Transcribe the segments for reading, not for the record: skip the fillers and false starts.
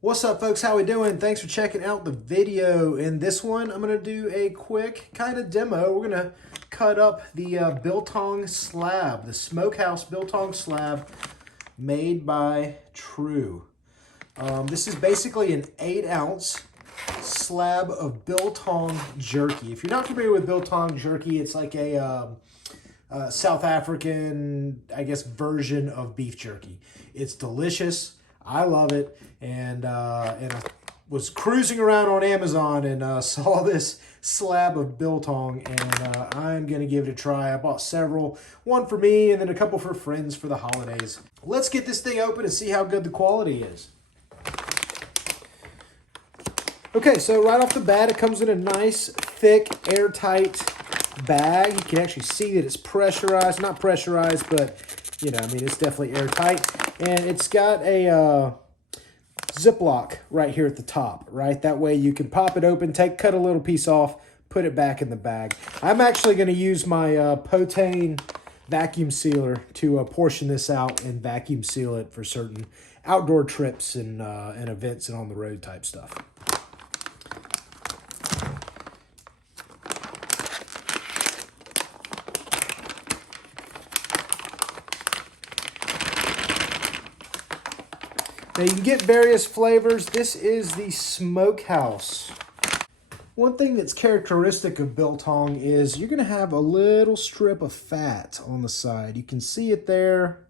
What's up, folks? How we doing? Thanks for checking out the video. In this one, I'm going to do a quick kind of demo. We're going to cut up the Biltong slab, the Smokehouse Biltong slab made by True. This is basically an 8-ounce slab of Biltong jerky. If you're not familiar with Biltong jerky, it's like a South African, I guess, version of beef jerky. It's delicious. I love it, and I was cruising around on Amazon and saw this slab of Biltong, and I'm going to give it a try. I bought several, one for me and then a couple for friends for the holidays. Let's get this thing open and see how good the quality is. Okay, so right off the bat, it comes in a nice, thick, airtight bag. You can actually see that it's pressurized. Not pressurized, but, you know, I mean, it's definitely airtight. And it's got a Ziploc right here at the top, right? That way you can pop it open, cut a little piece off, put it back in the bag. I'm actually going to use my Potane vacuum sealer to portion this out and vacuum seal it for certain outdoor trips and events and on the road type stuff. Now you can get various flavors. This is the Smokehouse. One thing that's characteristic of Biltong is you're going to have a little strip of fat on the side. You can see it there.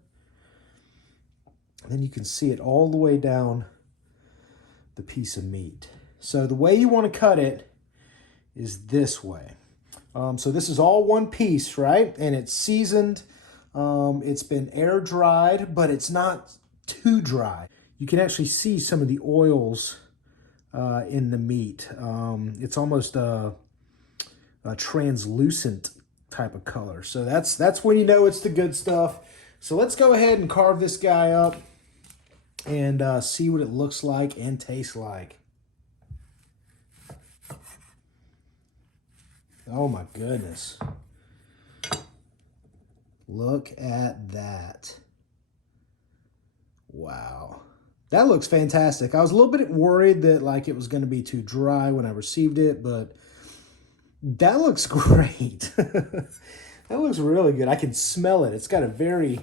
And then you can see it all the way down the piece of meat. So the way you want to cut it is this way. So this is all one piece, right? And it's seasoned. It's been air dried, but it's not too dry. You can actually see some of the oils in the meat. It's almost a translucent type of color. So that's when you know it's the good stuff. So let's go ahead and carve this guy up and see what it looks like and tastes like. Oh my goodness. Look at that. Wow. That looks fantastic. I was a little bit worried that like it was going to be too dry when I received it, but that looks great. That looks really good. I can smell it. It's got a very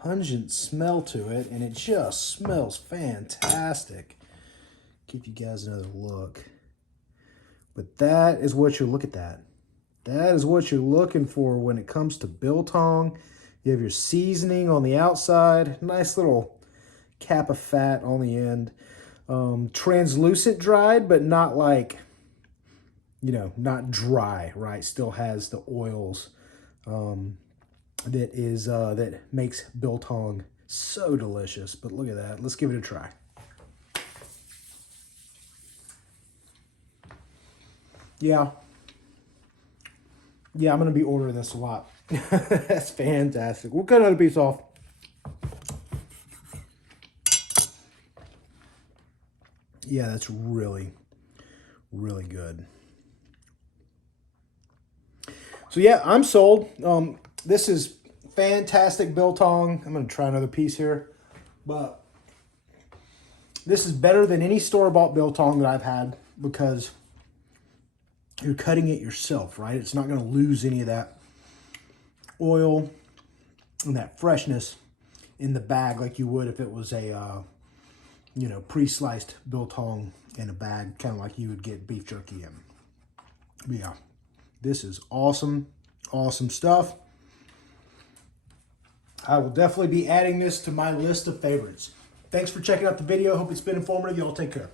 pungent smell to it, and it just smells fantastic. Give you guys another look. But that is what you're looking at. That is what you're looking for when it comes to Biltong. You have your seasoning on the outside, nice little cap of fat on the end. Translucent dried, but not like, you know, not dry, right? Still has the oils that makes Biltong so delicious. But look at that. Let's give it a try. Yeah, I'm going to be ordering this a lot. That's fantastic. We'll cut another piece off. Yeah, that's really, really good. So yeah, I'm sold. This is fantastic Biltong. I'm going to try another piece here. But this is better than any store-bought Biltong that I've had because you're cutting it yourself, right? It's not going to lose any of that oil and that freshness in the bag like you would if it was a, you know, pre-sliced Biltong in a bag, kind of like you would get beef jerky in. But yeah, this is awesome, awesome stuff. I will definitely be adding this to my list of favorites. Thanks for checking out the video. Hope it's been informative. Y'all take care.